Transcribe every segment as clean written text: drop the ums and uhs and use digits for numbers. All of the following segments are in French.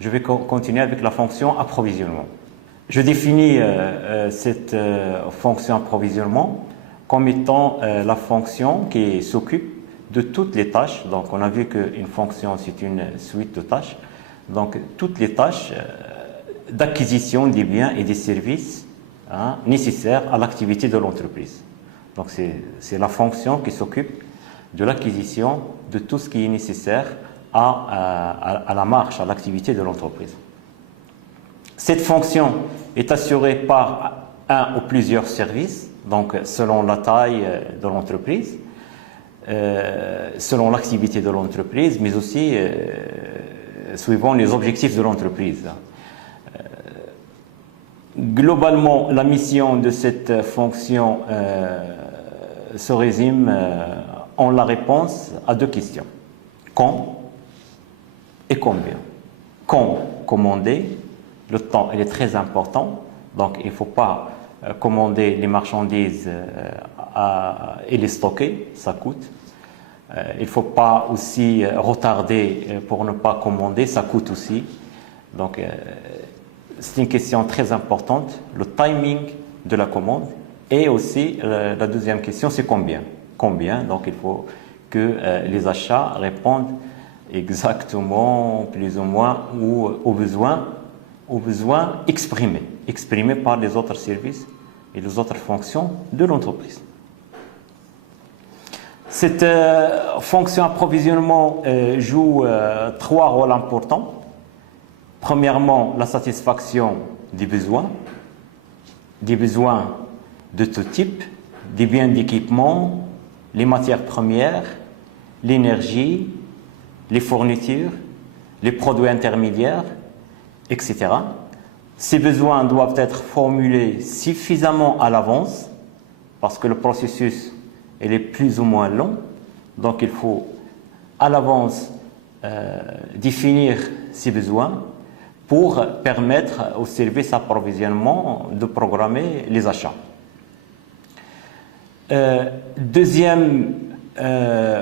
je vais continuer avec la fonction approvisionnement. Je définis cette fonction approvisionnement comme étant la fonction qui s'occupe de toutes les tâches. Donc on a vu qu'une fonction c'est une suite de tâches. Donc toutes les tâches d'acquisition des biens et des services nécessaires à l'activité de l'entreprise. Donc c'est la fonction qui s'occupe de l'acquisition de tout ce qui est nécessaire à la marche, à l'activité de l'entreprise. Cette fonction est assurée par un ou plusieurs services, donc selon la taille de l'entreprise, selon l'activité de l'entreprise, mais aussi suivant les objectifs de l'entreprise. Globalement, la mission de cette fonction se résume en la réponse à deux questions. Quand et combien. Quand commander, le temps il est très important, donc il ne faut pas commander les marchandises et les stocker, ça coûte. Il ne faut pas aussi retarder pour ne pas commander, ça coûte aussi. Donc c'est une question très importante, le timing de la commande. Et aussi la deuxième question, c'est combien. Combien, donc il faut que les achats répondent exactement, plus ou moins, aux besoins exprimés par les autres services et les autres fonctions de l'entreprise. Cette fonction approvisionnement joue trois rôles importants. Premièrement, la satisfaction des besoins de tout type, des biens d'équipement, les matières premières, l'énergie, les fournitures, les produits intermédiaires, etc. Ces besoins doivent être formulés suffisamment à l'avance parce que le processus est plus ou moins long. Donc il faut à l'avance définir ces besoins pour permettre au service approvisionnement de programmer les achats. Deuxième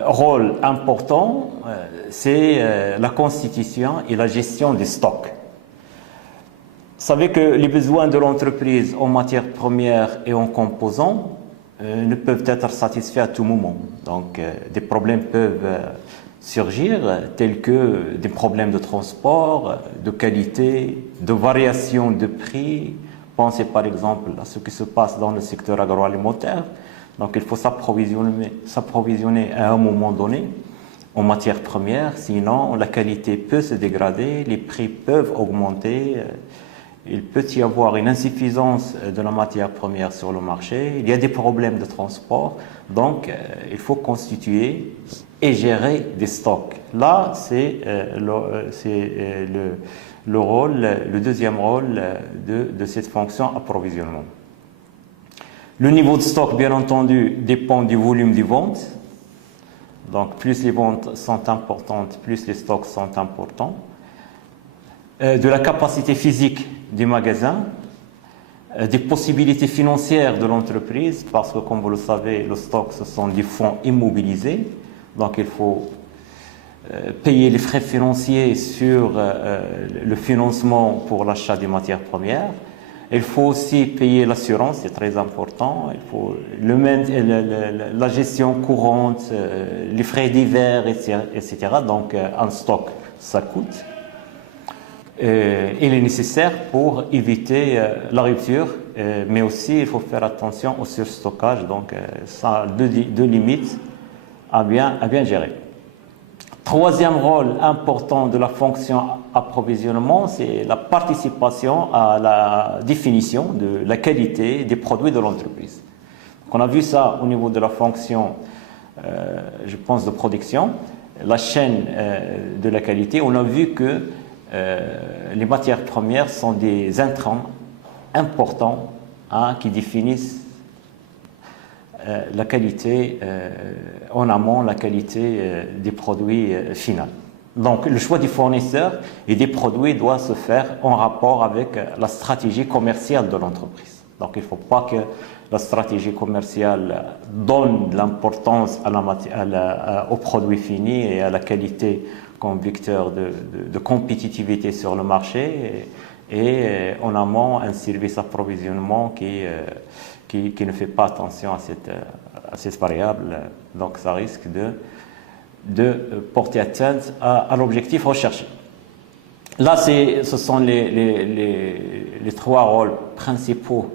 rôle important, c'est la constitution et la gestion des stocks. Vous savez que les besoins de l'entreprise en matières premières et en composants ne peuvent être satisfaits à tout moment. Donc des problèmes peuvent surgir, tels que des problèmes de transport, de qualité, de variation de prix. Pensez par exemple à ce qui se passe dans le secteur agroalimentaire. Donc il faut s'approvisionner à un moment donné en matières premières, sinon la qualité peut se dégrader, les prix peuvent augmenter, il peut y avoir une insuffisance de la matière première sur le marché, il y a des problèmes de transport, donc il faut constituer et gérer des stocks. Là, c'est le deuxième rôle de cette fonction approvisionnement. Le niveau de stock, bien entendu, dépend du volume des ventes. Donc, plus les ventes sont importantes, plus les stocks sont importants. De la capacité physique du magasin, des possibilités financières de l'entreprise, parce que, comme vous le savez, le stock, ce sont des fonds immobilisés. Donc, il faut payer les frais financiers sur le financement pour l'achat des matières premières. Il faut aussi payer l'assurance, c'est très important. Il faut la gestion courante, les frais divers, etc. Donc, un stock, ça coûte. Il est nécessaire pour éviter la rupture, mais aussi il faut faire attention au surstockage. Donc, ça a deux limites à bien gérer. Troisième rôle important de la fonction approvisionnement, c'est la participation à la définition de la qualité des produits de l'entreprise. On a vu ça au niveau de la fonction, je pense, de production, la chaîne de la qualité. On a vu que les matières premières sont des intrants importants qui définissent la qualité en amont, la qualité des produits finaux. Donc le choix du fournisseur et des produits doit se faire en rapport avec la stratégie commerciale de l'entreprise. Donc il ne faut pas que la stratégie commerciale donne de l'importance aux produits finis et à la qualité comme vecteur de compétitivité sur le marché et en amont un service approvisionnement qui ne fait pas attention à cette variable. Donc ça risque de porter atteinte à l'objectif recherché. Là, ce sont les trois rôles principaux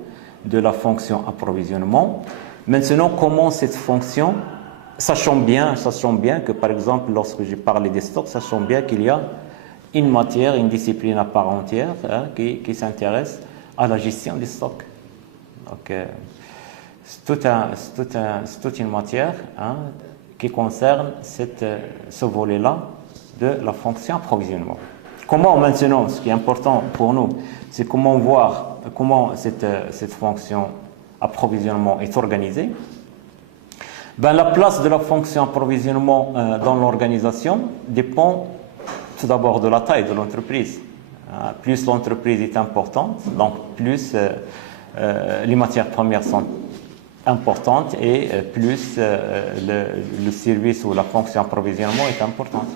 de la fonction approvisionnement. Maintenant, comment cette fonction, sachant bien que par exemple, lorsque j'ai parlé des stocks, sachant bien qu'il y a une matière, une discipline à part entière qui s'intéresse à la gestion des stocks. Donc, c'est toute une matière qui concerne ce volet-là de la fonction approvisionnement. Comment maintenant, ce qui est important pour nous, c'est comment voir comment cette fonction approvisionnement est organisée. Ben, la place de la fonction approvisionnement dans l'organisation dépend tout d'abord de la taille de l'entreprise. Plus l'entreprise est importante, donc plus les matières premières sont importantes et plus le service ou la fonction approvisionnement est importante.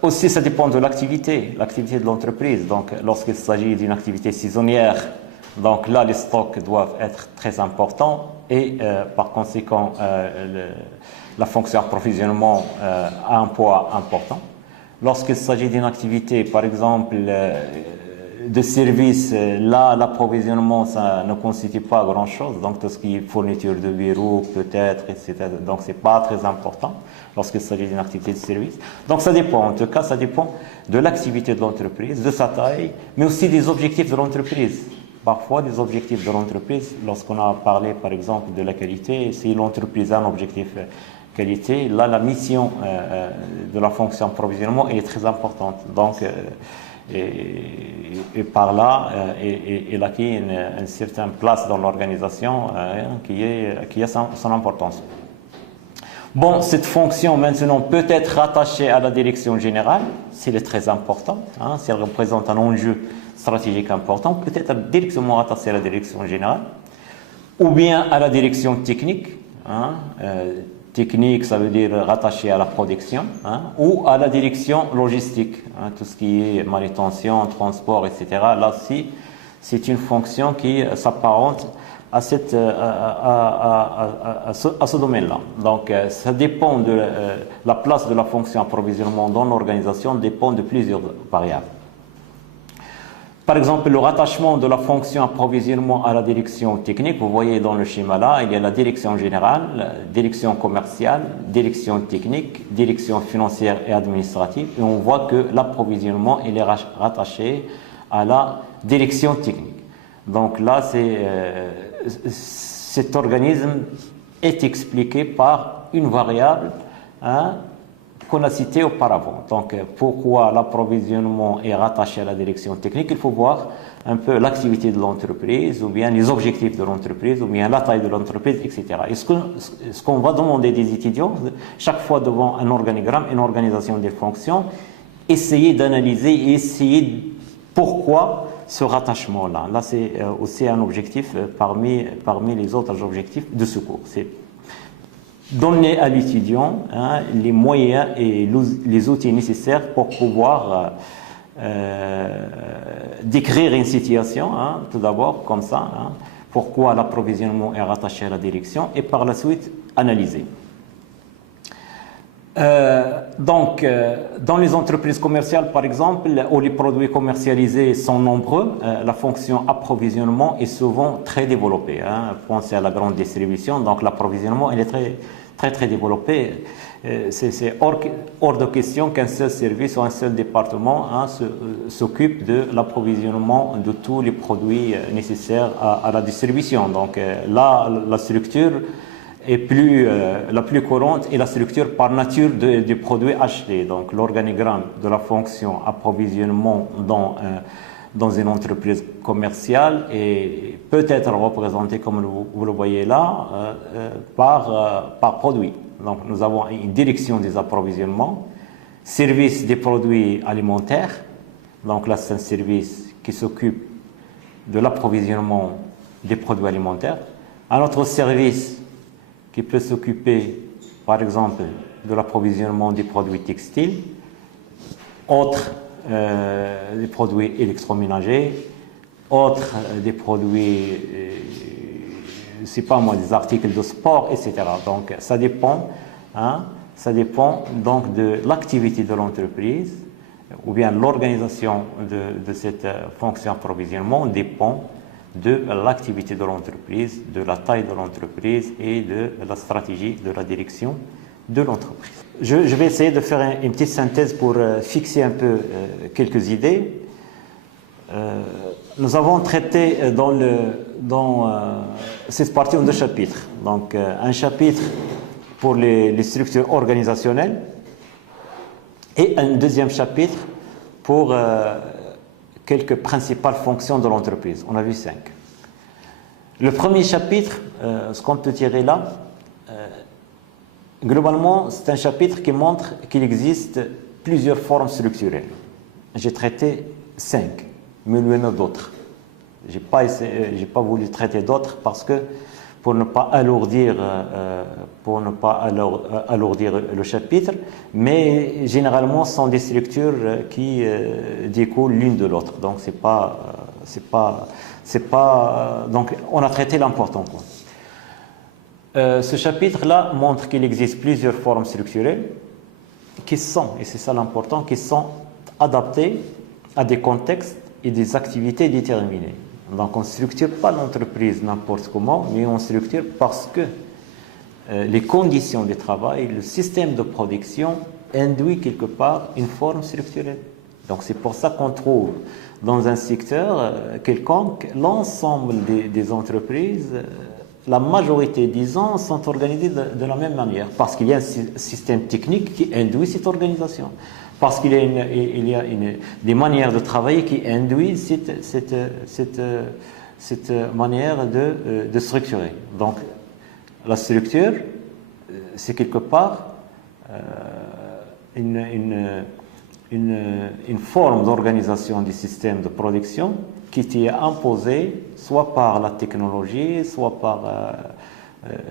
Aussi, ça dépend de l'activité de l'entreprise. Donc, lorsqu'il s'agit d'une activité saisonnière, donc là, les stocks doivent être très importants et par conséquent, la fonction approvisionnement a un poids important. Lorsqu'il s'agit d'une activité, par exemple, de service, là, l'approvisionnement, ça ne constitue pas grand-chose. Donc, tout ce qui est fourniture de verrous, peut-être, etc. Donc, ce n'est pas très important lorsqu'il s'agit d'une activité de service. Donc, ça dépend. En tout cas, ça dépend de l'activité de l'entreprise, de sa taille, mais aussi des objectifs de l'entreprise. Parfois, des objectifs de l'entreprise, lorsqu'on a parlé, par exemple, de la qualité, si l'entreprise a un objectif qualité, là, la mission de la fonction approvisionnement est très importante. Donc, et par là, il acquis une certaine place dans l'organisation qui a son importance. Bon, cette fonction maintenant peut être rattachée à la direction générale, s'il est très important, si elle représente un enjeu stratégique important, peut être directement rattachée à la direction générale, ou bien à la direction technique. Technique, ça veut dire rattaché à la production, ou à la direction logistique, tout ce qui est manutention, transport, etc. Là, c'est une fonction qui s'apparente à ce domaine-là. Donc, ça dépend de la place de la fonction approvisionnement dans l'organisation dépend de plusieurs variables. Par exemple, le rattachement de la fonction approvisionnement à la direction technique, vous voyez dans le schéma là, il y a la direction générale, direction commerciale, direction technique, direction financière et administrative, et on voit que l'approvisionnement il est rattaché à la direction technique. Donc là, cet organisme est expliqué par une variable qu'on a cité auparavant. Donc, pourquoi l'approvisionnement est rattaché à la direction technique? Il faut voir un peu l'activité de l'entreprise, ou bien les objectifs de l'entreprise, ou bien la taille de l'entreprise, etc. Et ce qu'on va demander des étudiants, chaque fois devant un organigramme, une organisation des fonctions, essayer d'analyser et essayer pourquoi ce rattachement-là. Là, c'est aussi un objectif parmi les autres objectifs de ce cours. C'est donner à l'étudiant les moyens et les outils nécessaires pour pouvoir décrire une situation, tout d'abord comme ça, pourquoi l'approvisionnement est rattaché à la direction, et par la suite analyser. Donc, dans les entreprises commerciales, par exemple, où les produits commercialisés sont nombreux, la fonction approvisionnement est souvent très développée. Pensez à la grande distribution, donc l'approvisionnement il est très développé. C'est hors de question qu'un seul service ou un seul département s'occupe de l'approvisionnement de tous les produits nécessaires à la distribution. Donc là, la structure est la plus courante est la structure par nature des produits achetés. Donc l'organigramme de la fonction approvisionnement dans une entreprise commerciale et peut être représenté, comme vous le voyez là, par produit. Donc nous avons une direction des approvisionnements, service des produits alimentaires. Donc là, c'est un service qui s'occupe de l'approvisionnement des produits alimentaires. Un autre service qui peut s'occuper, par exemple, de l'approvisionnement des produits textiles. autres des produits électroménagers, autres des produits, c'est pas moi, des articles de sport, etc. Donc ça dépend, hein, ça dépend donc de l'activité de l'entreprise, ou bien l'organisation de cette fonction approvisionnement dépend de l'activité de l'entreprise, de la taille de l'entreprise et de la stratégie de la direction de l'entreprise. Je vais essayer de faire une petite synthèse pour fixer un peu quelques idées. Nous avons traité dans cette partie en deux chapitres. Donc un chapitre pour les structures organisationnelles et un deuxième chapitre pour quelques principales fonctions de l'entreprise. On a vu 5. Le premier chapitre, ce qu'on peut tirer là, globalement, c'est un chapitre qui montre qu'il existe plusieurs formes structurelles. J'ai traité 5, mais il y en a d'autres. Je n'ai pas voulu traiter d'autres parce que pour ne pas alourdir le chapitre, mais généralement ce sont des structures qui découlent l'une de l'autre. Donc donc on a traité l'important. Ce chapitre-là montre qu'il existe plusieurs formes structurelles qui sont, et c'est ça l'important, qui sont adaptées à des contextes et des activités déterminées. Donc on ne structure pas l'entreprise n'importe comment, mais on structure parce que les conditions de travail, le système de production induit quelque part une forme structurelle. Donc c'est pour ça qu'on trouve dans un secteur quelconque, l'ensemble des entreprises, la majorité, disons, sont organisées de la même manière, parce qu'il y a un système technique qui induit cette organisation. Parce qu'il y a des manières de travailler qui induisent cette manière de structurer. Donc, la structure, c'est quelque part une forme d'organisation du système de production qui est imposée soit par la technologie, soit par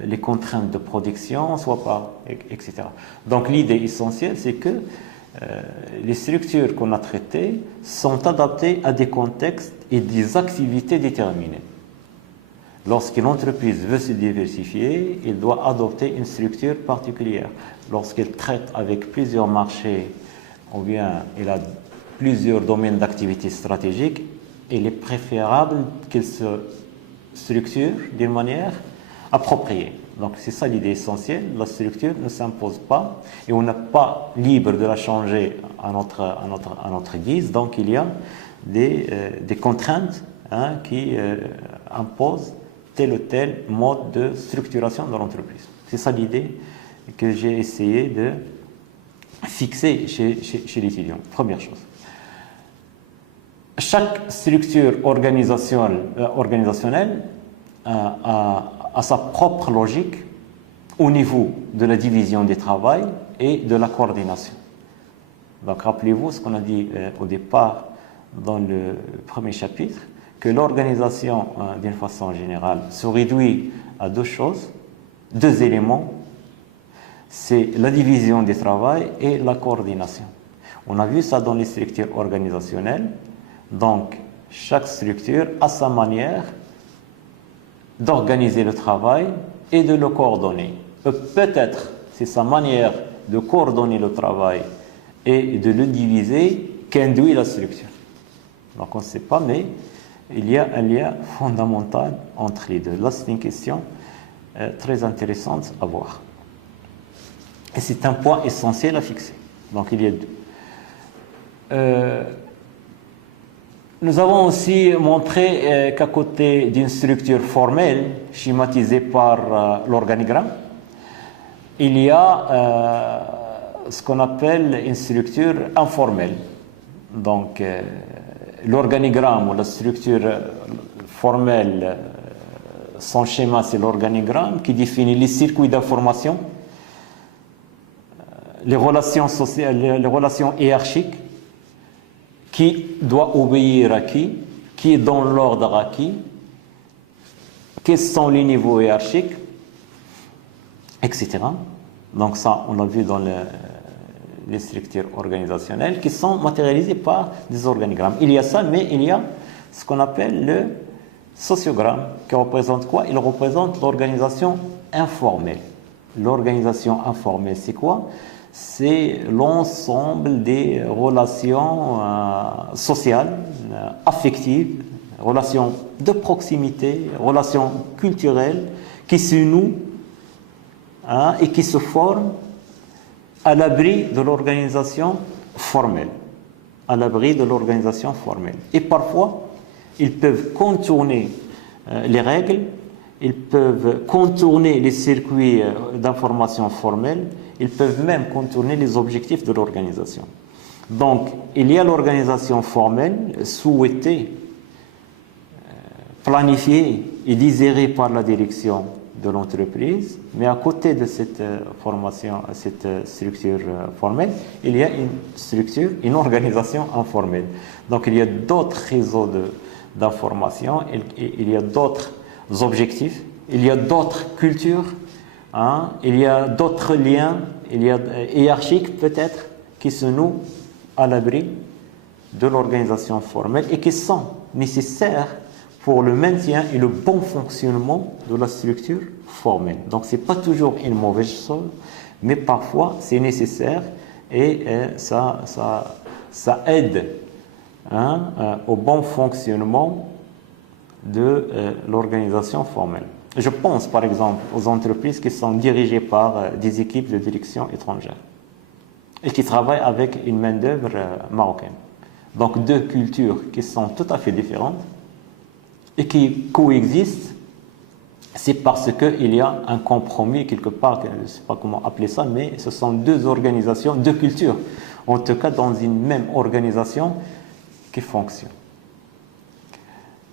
les contraintes de production, soit par etc. Donc, l'idée essentielle, c'est que les structures qu'on a traitées sont adaptées à des contextes et des activités déterminées. Lorsqu'une entreprise veut se diversifier, elle doit adopter une structure particulière. Lorsqu'elle traite avec plusieurs marchés, ou bien elle a plusieurs domaines d'activité stratégique, il est préférable qu'elle se structure d'une manière appropriée. Donc c'est ça l'idée essentielle, la structure ne s'impose pas et on n'est pas libre de la changer à notre guise, donc il y a des contraintes qui imposent tel ou tel mode de structuration de l'entreprise. C'est ça l'idée que j'ai essayé de fixer chez l'étudiant. Première chose. Chaque structure organisationnelle a sa propre logique au niveau de la division du travail et de la coordination. Donc rappelez-vous ce qu'on a dit au départ dans le premier chapitre, que l'organisation d'une façon générale se réduit à deux choses, deux éléments, c'est la division du travail et la coordination. On a vu ça dans les structures organisationnelles, donc chaque structure a sa manière d'organiser le travail et de le coordonner. Peut-être c'est sa manière de coordonner le travail et de le diviser qu'induit la structure. Donc on ne sait pas, mais il y a un lien fondamental entre les deux. Là, c'est une question très intéressante à voir. Et c'est un point essentiel à fixer. Donc il y a deux. Nous avons aussi montré qu'à côté d'une structure formelle schématisée par l'organigramme, il y a ce qu'on appelle une structure informelle. Donc l'organigramme ou la structure formelle, son schéma c'est l'organigramme qui définit les circuits d'information, les relations sociales, les relations hiérarchiques, qui doit obéir à qui est dans l'ordre à qui, quels sont les niveaux hiérarchiques, etc. Donc ça, on l'a vu dans les structures organisationnelles qui sont matérialisées par des organigrammes. Il y a ça, mais il y a ce qu'on appelle le sociogramme, qui représente quoi? Il représente l'organisation informelle. L'organisation informelle, c'est quoi? C'est l'ensemble des relations sociales, affectives, relations de proximité, relations culturelles qui se nouent et qui se forment à l'abri de l'organisation formelle. À l'abri de l'organisation formelle. Et parfois, ils peuvent contourner les règles, ils peuvent contourner les circuits d'information formelle, ils peuvent même contourner les objectifs de l'organisation. Donc, il y a l'organisation formelle souhaitée, planifiée et désirée par la direction de l'entreprise, mais à côté de cette formation, cette structure formelle, il y a une structure, une organisation informelle. Donc, il y a d'autres réseaux d'information, il y a d'autres objectifs, il y a d'autres cultures, il y a d'autres liens, il y a hiérarchiques peut-être qui se nouent à l'abri de l'organisation formelle et qui sont nécessaires pour le maintien et le bon fonctionnement de la structure formelle. Donc, ce n'est pas toujours une mauvaise chose, mais parfois c'est nécessaire et ça aide au bon fonctionnement de l'organisation formelle. Je pense par exemple aux entreprises qui sont dirigées par des équipes de direction étrangères et qui travaillent avec une main-d'œuvre marocaine. Donc deux cultures qui sont tout à fait différentes et qui coexistent, c'est parce qu'il y a un compromis quelque part, je ne sais pas comment appeler ça, mais ce sont deux organisations, deux cultures, en tout cas dans une même organisation qui fonctionne.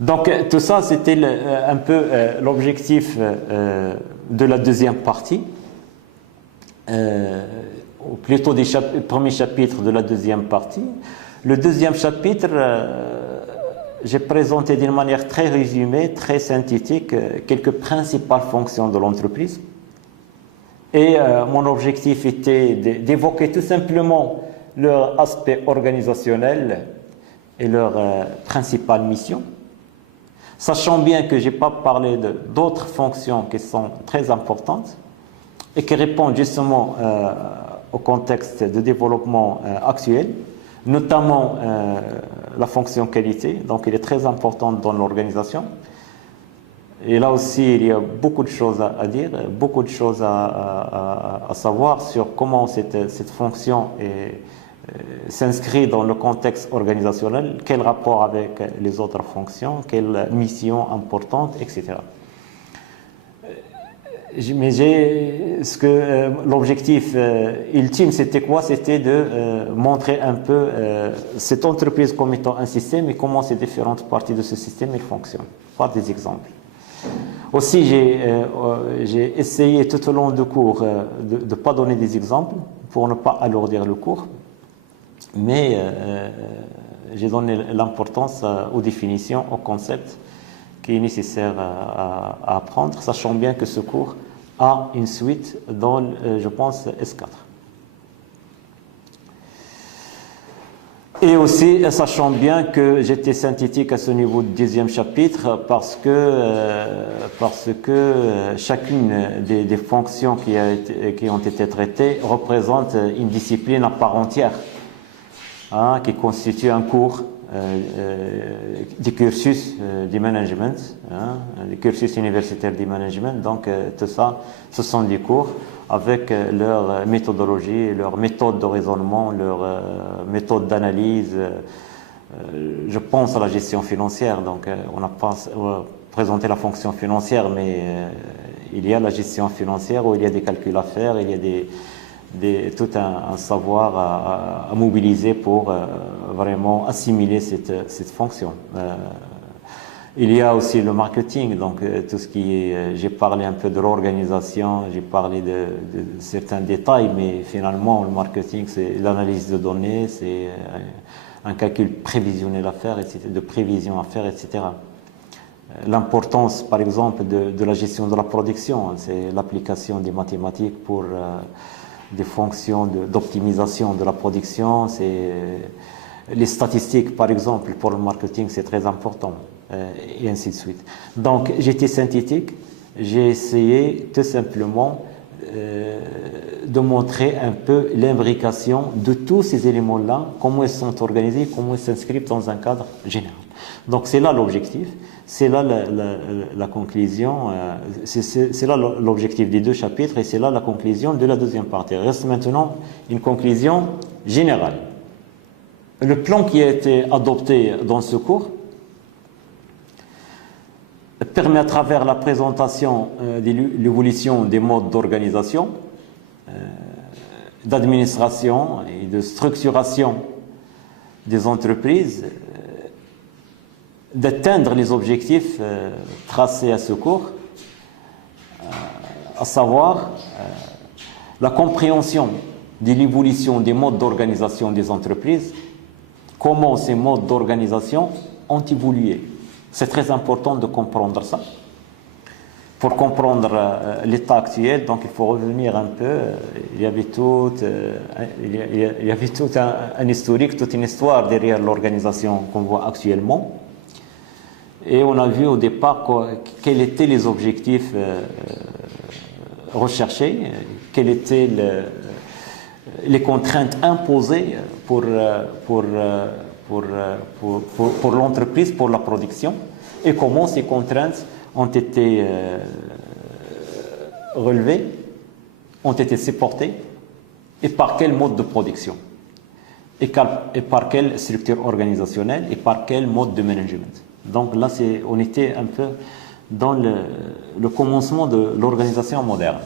Donc tout ça, c'était un peu l'objectif de la deuxième partie, ou plutôt des premiers chapitres de la deuxième partie. Le deuxième chapitre, j'ai présenté d'une manière très résumée, très synthétique, quelques principales fonctions de l'entreprise. Et mon objectif était d'évoquer tout simplement leur aspect organisationnel et leur principale mission. Sachant bien que je n'ai pas parlé d'autres fonctions qui sont très importantes et qui répondent justement au contexte de développement actuel, notamment la fonction qualité, donc elle est très importante dans l'organisation. Et là aussi, il y a beaucoup de choses à dire, beaucoup de choses à savoir sur comment cette fonction s'inscrit dans le contexte organisationnel, quel rapport avec les autres fonctions, quelle mission importante, etc. Mais l'objectif ultime, c'était quoi? C'était de montrer un peu cette entreprise comme étant un système et comment ces différentes parties de ce système fonctionnent, par des exemples. Aussi, j'ai essayé tout au long du cours de ne pas donner des exemples pour ne pas alourdir le cours, mais j'ai donné l'importance aux définitions, aux concepts qui est nécessaire à apprendre, sachant bien que ce cours a une suite dans, je pense, S4. Et aussi, sachant bien que j'étais synthétique à ce niveau du deuxième chapitre parce que chacune des fonctions qui ont été traitées représente une discipline à part entière, qui constitue un cours du cursus du management, du cursus universitaire du management. Donc tout ça, ce sont des cours avec leur méthodologie, leur méthode de raisonnement, leur méthode d'analyse. Je pense à la gestion financière, donc on n'a pas présenté la fonction financière, mais il y a la gestion financière où il y a des calculs à faire, il y a tout un savoir à mobiliser pour vraiment assimiler cette fonction. Il y a aussi le marketing, donc tout ce qui est, j'ai parlé un peu de l'organisation, j'ai parlé de certains détails, mais finalement le marketing c'est l'analyse de données, c'est un calcul prévisionnel à faire, etc., de prévision à faire, etc. L'importance, par exemple, de la gestion de la production, c'est l'application des mathématiques pour des fonctions d'optimisation de la production, les statistiques, par exemple, pour le marketing, c'est très important, et ainsi de suite. Donc, j'étais synthétique, j'ai essayé tout simplement de montrer un peu l'imbrication de tous ces éléments-là, comment ils sont organisés, comment ils s'inscrivent dans un cadre général. Donc, c'est là l'objectif, c'est là la conclusion, c'est là l'objectif des 2 chapitres et c'est là la conclusion de la deuxième partie. Il reste maintenant une conclusion générale. Le plan qui a été adopté dans ce cours permet à travers la présentation de l'évolution des modes d'organisation, d'administration et de structuration des entreprises, d'atteindre les objectifs tracés à ce cours, à savoir la compréhension de l'évolution des modes d'organisation des entreprises, comment ces modes d'organisation ont évolué. C'est très important de comprendre ça. Pour comprendre l'état actuel, donc il faut revenir un peu. Il y avait tout un historique, toute une histoire derrière l'organisation qu'on voit actuellement. Et on a vu au départ quels étaient les objectifs recherchés, quelles étaient les contraintes imposées pour l'entreprise, pour la production, et comment ces contraintes ont été relevées, ont été supportées, et par quel mode de production, et par quelle structure organisationnelle, et par quel mode de management. Donc là, on était un peu dans le commencement de l'organisation moderne.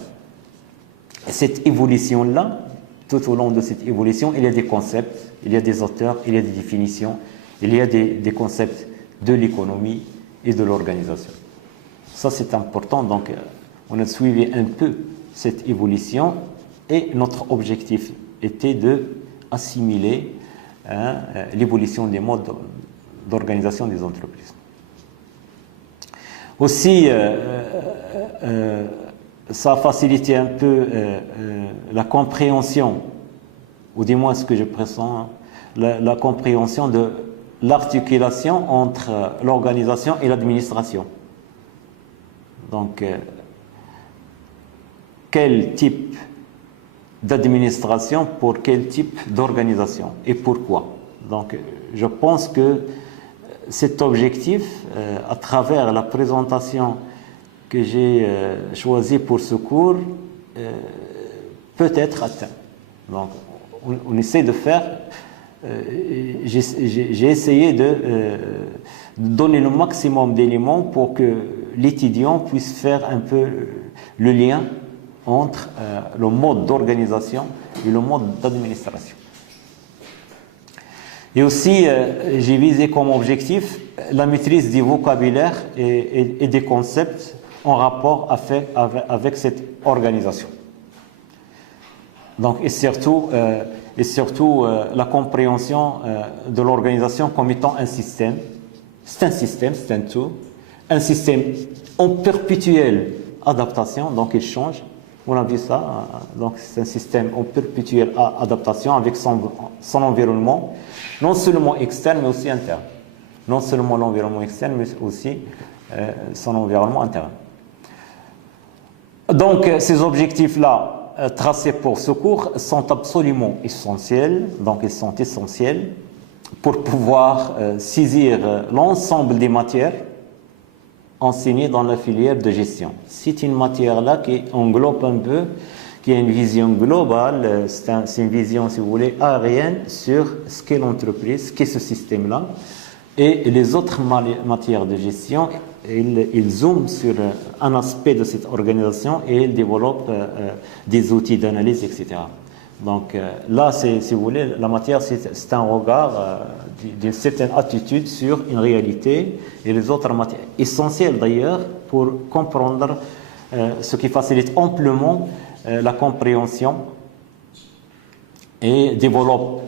Et cette évolution-là, tout au long de cette évolution, il y a des concepts, il y a des auteurs, il y a des définitions, il y a des concepts de l'économie et de l'organisation. Ça, c'est important. Donc, on a suivi un peu cette évolution et notre objectif était d'assimiler l'évolution des modes d'organisation des entreprises. Aussi, ça a facilité un peu la compréhension, ou du moins ce que je pressens, la compréhension de l'articulation entre l'organisation et l'administration. Donc, quel type d'administration pour quel type d'organisation et pourquoi. Donc, je pense que cet objectif, à travers la présentation que j'ai choisie pour ce cours, peut être atteint. Donc, on essaie de faire, j'ai essayé de donner le maximum d'éléments pour que l'étudiant puisse faire un peu le lien entre le mode d'organisation et le mode d'administration. Et aussi, j'ai visé comme objectif la maîtrise du vocabulaire et des concepts en rapport avec cette organisation. Donc, et surtout la compréhension de l'organisation comme étant un système. C'est un système, c'est un tout. Un système en perpétuelle adaptation, donc il change. On a vu ça. Donc, c'est un système en perpétuelle adaptation avec son environnement, non seulement externe, mais aussi interne. Non seulement l'environnement externe, mais aussi son environnement interne. Donc, ces objectifs-là, tracés pour ce cours, sont absolument essentiels. Donc, ils sont essentiels pour pouvoir saisir l'ensemble des matières enseignées dans la filière de gestion. C'est une matière-là qui englobe un peu, qui a une vision globale, c'est une vision, si vous voulez, aérienne sur ce qu'est l'entreprise, ce qu'est ce système-là. Et les autres matières de gestion, ils zooment sur un aspect de cette organisation et ils développent des outils d'analyse, etc. Donc là, si vous voulez, la matière, c'est un regard d'une certaine attitude sur une réalité et les autres matières, essentielles d'ailleurs pour comprendre ce qui facilite amplement la compréhension et développe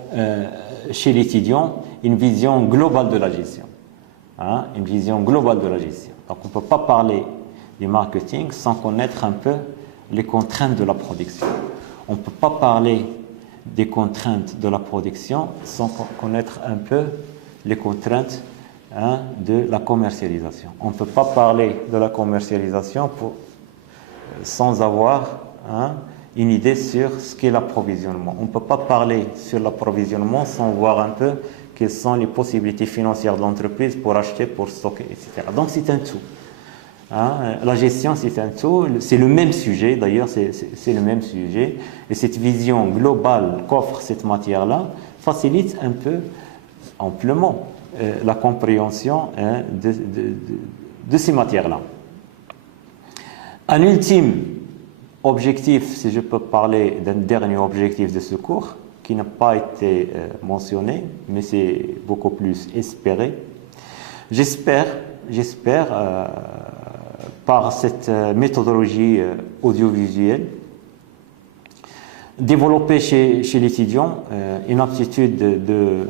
chez l'étudiant une vision globale de la gestion. Une vision globale de la gestion. Donc on ne peut pas parler du marketing sans connaître un peu les contraintes de la production. On ne peut pas parler des contraintes de la production sans connaître un peu les contraintes de la commercialisation. On ne peut pas parler de la commercialisation sans avoir une idée sur ce qu'est l'approvisionnement. On ne peut pas parler sur l'approvisionnement sans voir un peu quelles sont les possibilités financières de l'entreprise pour acheter, pour stocker, etc. Donc c'est un tout. La gestion, c'est un tout. C'est le même sujet, d'ailleurs, c'est le même sujet. Et cette vision globale qu'offre cette matière-là facilite un peu, amplement, la compréhension de ces matières-là. Un ultime objectif, si je peux parler d'un dernier objectif de ce cours, qui n'a pas été mentionné, mais c'est beaucoup plus espéré. J'espère, par cette méthodologie audiovisuelle, développer chez l'étudiant une aptitude de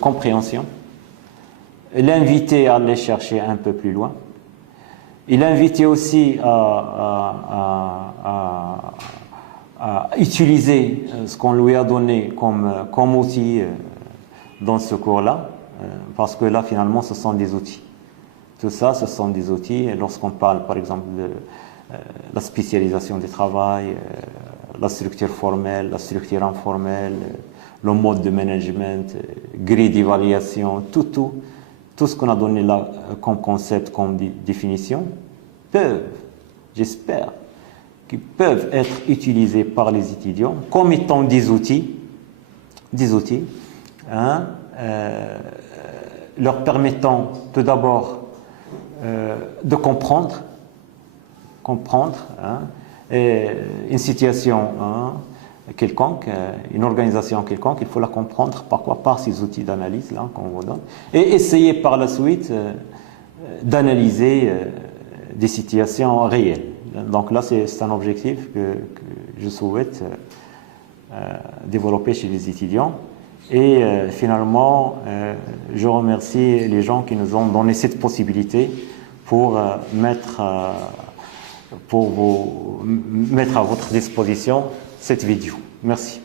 compréhension, l'inviter à aller chercher un peu plus loin, et l'inviter aussi à utiliser ce qu'on lui a donné comme outil dans ce cours-là, parce que là, finalement, ce sont des outils. Tout ça, ce sont des outils. Et lorsqu'on parle, par exemple, de la spécialisation du travail, la structure formelle, la structure informelle, le mode de management, grille d'évaluation, tout ce qu'on a donné là comme concept, comme définition, j'espère, qu'ils peuvent être utilisés par les étudiants comme étant des outils, leur permettant tout d'abord de comprendre une situation quelconque, une organisation quelconque, il faut la comprendre par ces outils d'analyse là qu'on vous donne, et essayer par la suite d'analyser des situations réelles. Donc là, c'est un objectif que je souhaite développer chez les étudiants. Et finalement, je remercie les gens qui nous ont donné cette possibilité pour mettre à votre disposition cette vidéo. Merci.